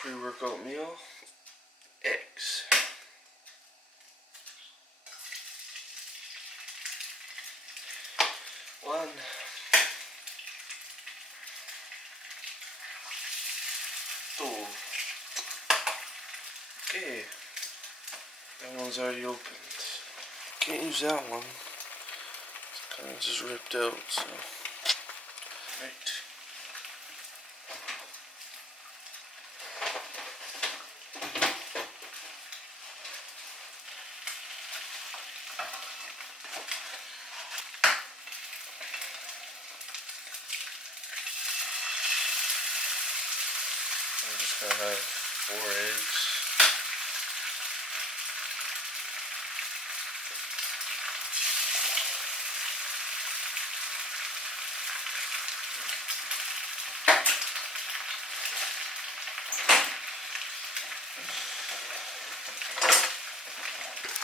pre-workout meal. Eggs. One. Two. Okay. That one's already opened. Can't use that one. It's kind of just ripped out, so. Right. I'm just gonna have 4 eggs.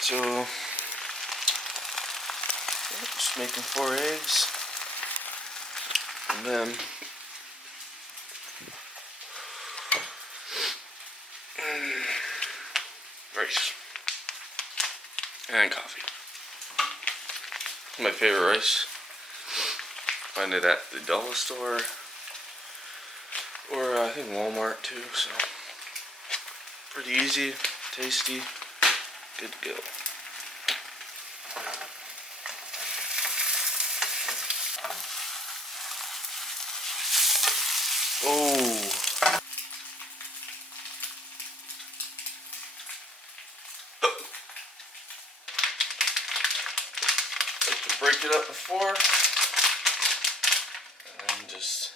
So, just making 4 eggs, and then rice and coffee. My favorite rice. Find it at the dollar store, or I think Walmart too. So pretty easy, tasty, good to go. Oh. Break it up before, and then just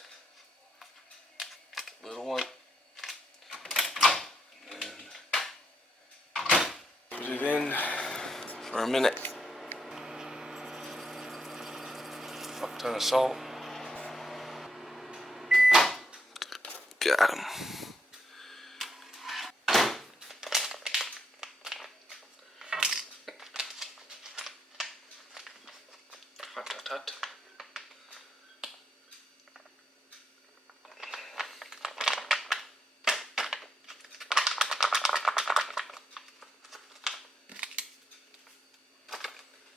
a little one, and then put it in for a minute. Fuck ton of salt. Got him. Hot, hot, hot.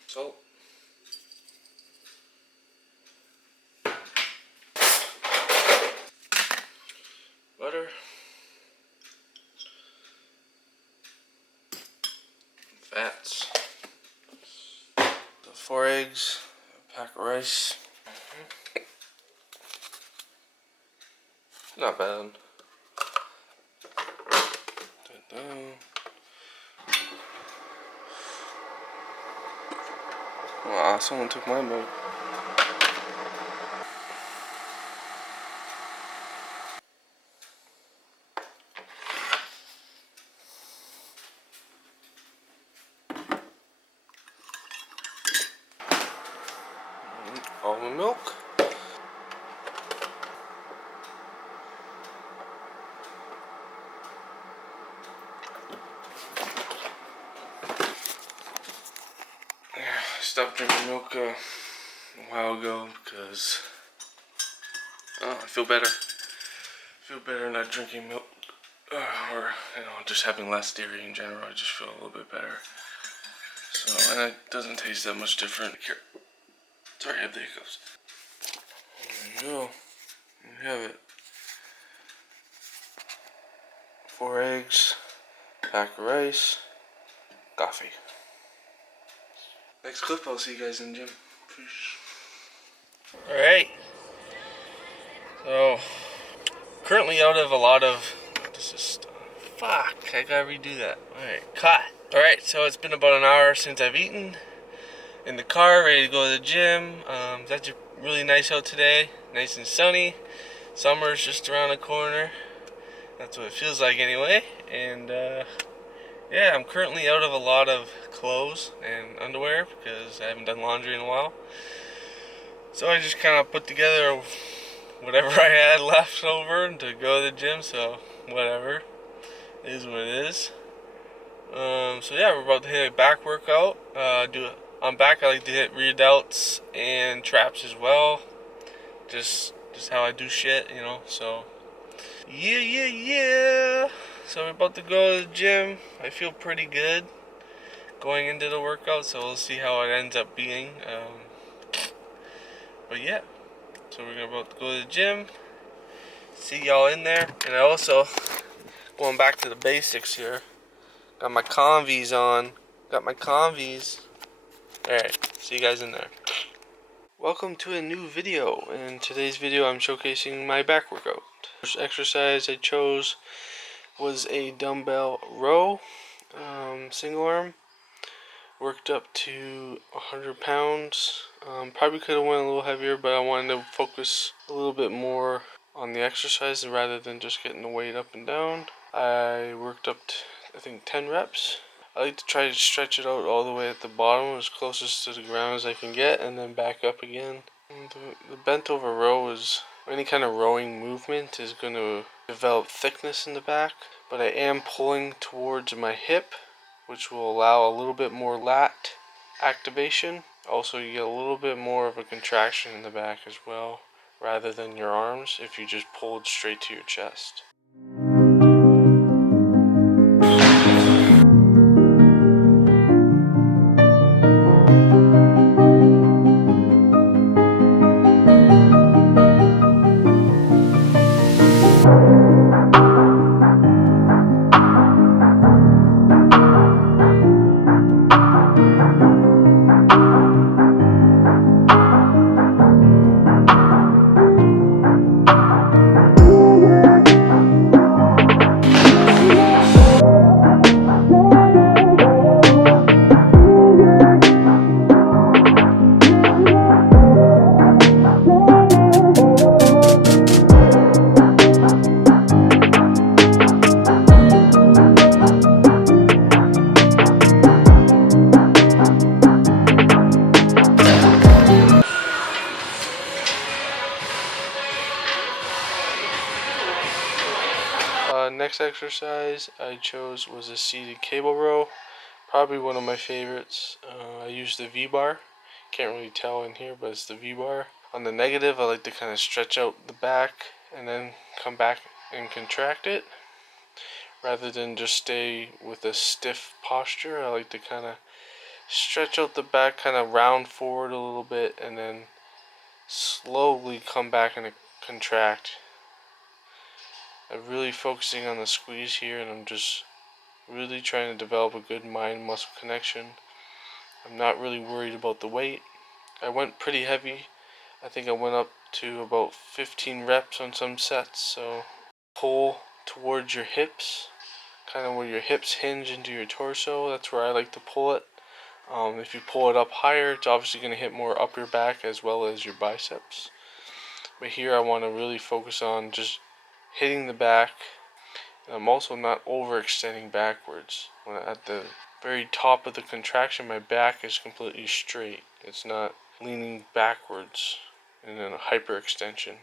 Salt. Butter. Fats. The 4 eggs. A pack of rice. Not bad. Wow, someone took my milk. Almond milk. Stopped drinking milk a while ago because I feel better. Feel better not drinking milk, or just having less dairy in general. I just feel a little bit better. So, and it doesn't taste that much different. Here, sorry, I have the hiccups. There you go. You have it. 4 eggs, pack of rice, coffee. Next clip, I'll see you guys in the gym. Peace. Alright. So, currently out of a lot of... This is... Fuck, I gotta redo that. Alright, cut. Alright, so it's been about an hour since I've eaten. In the car, ready to go to the gym. It's actually really nice out today. Nice and sunny. Summer's just around the corner. That's what it feels like anyway. And, yeah, I'm currently out of a lot of clothes and underwear because I haven't done laundry in a while. So I just kind of put together whatever I had left over to go to the gym, so whatever. It is what it is. So yeah, we're about to hit a back workout. On back I like to hit rear delts and traps as well. Just how I do shit, so yeah. So we're about to go to the gym. I feel pretty good going into the workout, so we'll see how it ends up being. But yeah, so we're about to go to the gym. See y'all in there. And I also, going back to the basics here, got my Convies on. Got my Convies. Alright, see you guys in there. Welcome to a new video. In today's video I'm showcasing my back workout. First exercise I chose was a dumbbell row, single arm. Worked up to 100 pounds. Probably could have went a little heavier, but I wanted to focus a little bit more on the exercise rather than just getting the weight up and down. I worked up to, I think, 10 reps. I like to try to stretch it out all the way at the bottom, as closest to the ground as I can get, and then back up again. The bent over row is, any kind of rowing movement is going to develop thickness in the back, but I am pulling towards my hip, which will allow a little bit more lat activation. Also, you get a little bit more of a contraction in the back as well, rather than your arms if you just pulled straight to your chest. Next exercise I chose was a seated cable row. Probably one of my favorites. I use the V-bar. Can't really tell in here, but it's the V-bar. On the negative, I like to kind of stretch out the back and then come back and contract it. Rather than just stay with a stiff posture, I like to kind of stretch out the back, kind of round forward a little bit, and then slowly come back and contract. I'm really focusing on the squeeze here, and I'm just really trying to develop a good mind-muscle connection. I'm not really worried about the weight. I went pretty heavy. I think I went up to about 15 reps on some sets, so pull towards your hips, kind of where your hips hinge into your torso. That's where I like to pull it. If you pull it up higher, it's obviously going to hit more up your back as well as your biceps. But here I want to really focus on just hitting the back. And I'm also not overextending backwards. When at the very top of the contraction, my back is completely straight. It's not leaning backwards in a hyperextension.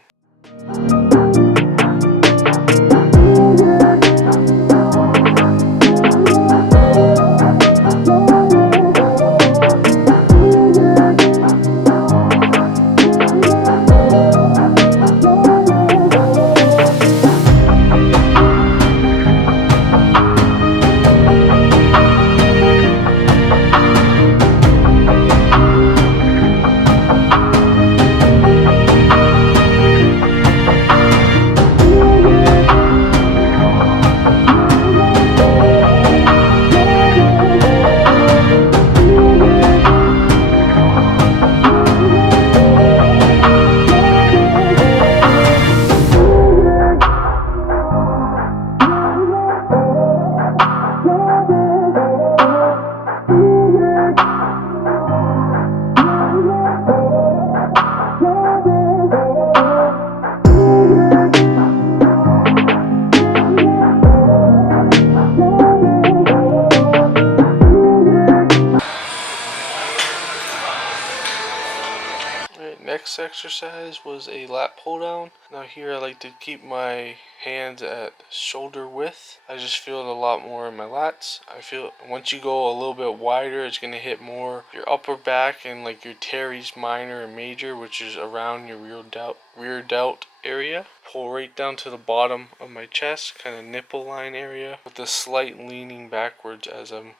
Next exercise was a lat pull down. Now here I like to keep my hands at shoulder width. I just feel it a lot more in my lats. I feel once you go a little bit wider, it's going to hit more your upper back and like your teres minor and major, which is around your rear delt area. pull right down to the bottom of my chest, kind of nipple line area, with a slight leaning backwards as I'm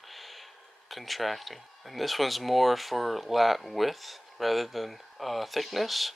contracting. And this one's more for lat width rather than thickness.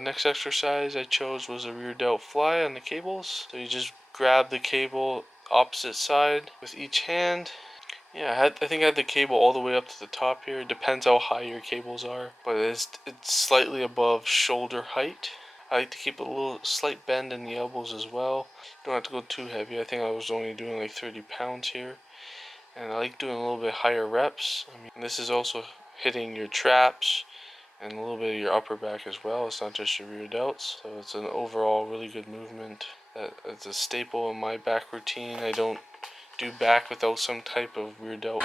Next exercise I chose was a rear delt fly on the cables. So you just grab the cable opposite side with each hand. Yeah, I think I had the cable all the way up to the top here. It depends how high your cables are, but it's slightly above shoulder height. I like to keep a little slight bend in the elbows as well. You don't have to go too heavy. I think I was only doing like 30 pounds here. And I like doing a little bit higher reps. I mean, this is also hitting your traps and a little bit of your upper back as well. It's not just your rear delts. So it's an overall really good movement. It's a staple in my back routine. I don't do back without some type of rear delt.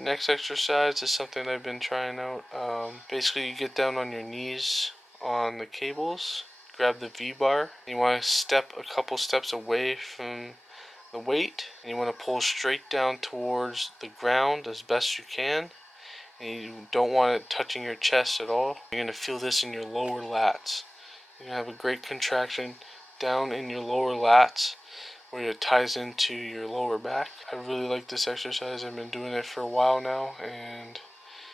Next exercise is something I've been trying out. Basically, you get down on your knees on the cables, grab the V-bar. You want to step a couple steps away from the weight, and you want to pull straight down towards the ground as best you can. And you don't want it touching your chest at all. You're going to feel this in your lower lats. You're going to have a great contraction down in your lower lats, where it ties into your lower back. I really like this exercise. I've been doing it for a while now, and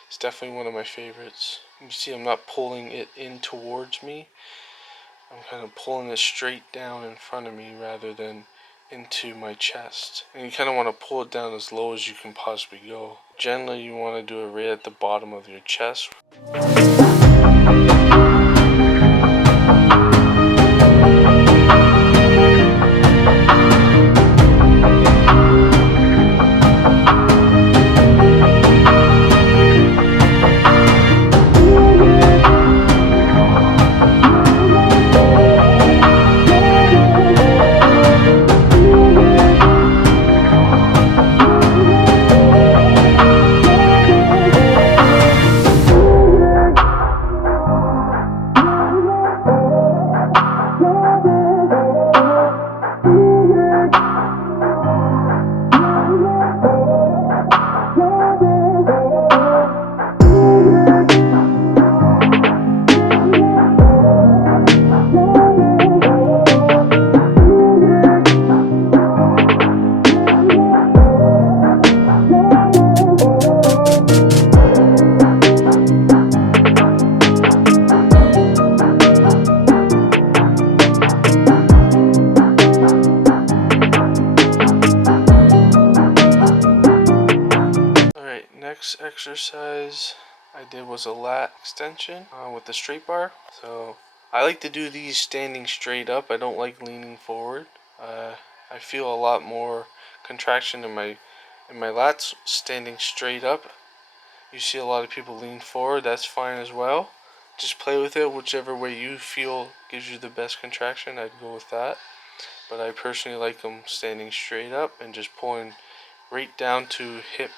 it's definitely one of my favorites. You see I'm not pulling it in towards me. I'm kind of pulling it straight down in front of me rather than into my chest. And you kind of want to pull it down as low as you can possibly go. Generally, you want to do it right at the bottom of your chest. did was a lat extension with the straight bar. So I like to do these standing straight up. I don't like leaning forward. I feel a lot more contraction in my lats standing straight up. You see a lot of people lean forward. That's fine as well. Just play with it whichever way you feel gives you the best contraction. I'd go with that. But I personally like them standing straight up and just pulling right down to hip,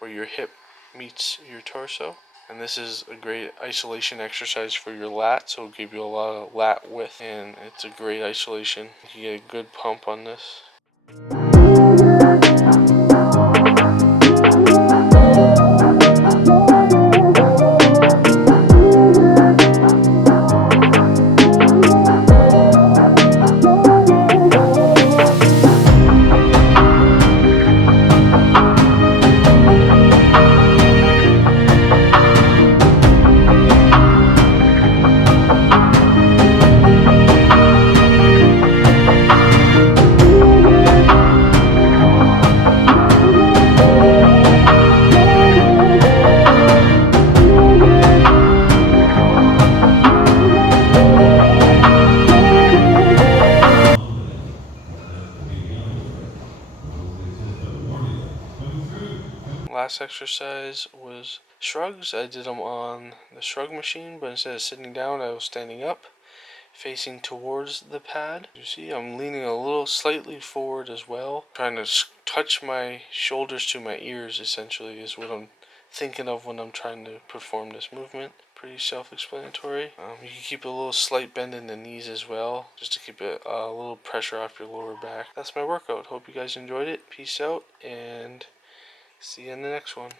where your hip meets your torso. And this is a great isolation exercise for your lats, so it'll give you a lot of lat width, and it's a great isolation. You get a good pump on this. Last exercise was shrugs. I did them on the shrug machine, but instead of sitting down, I was standing up, facing towards the pad. You see, I'm leaning a little slightly forward as well, trying to touch my shoulders to my ears, essentially, is what I'm thinking of when I'm trying to perform this movement. Pretty self-explanatory. You can keep a little slight bend in the knees as well, just to keep it a little pressure off your lower back. That's my workout. Hope you guys enjoyed it. Peace out, and see you in the next one.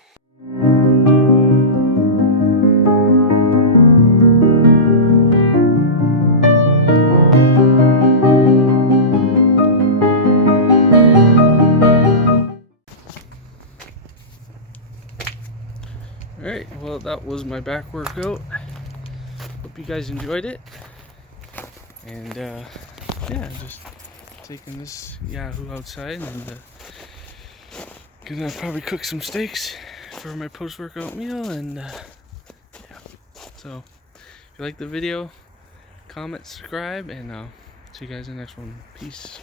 Alright, well, that was my back workout. Hope you guys enjoyed it. And yeah, just taking this Yahoo outside and gonna probably cook some steaks for my post-workout meal. And yeah, so if you like the video, comment, subscribe, and see you guys in the next one. Peace.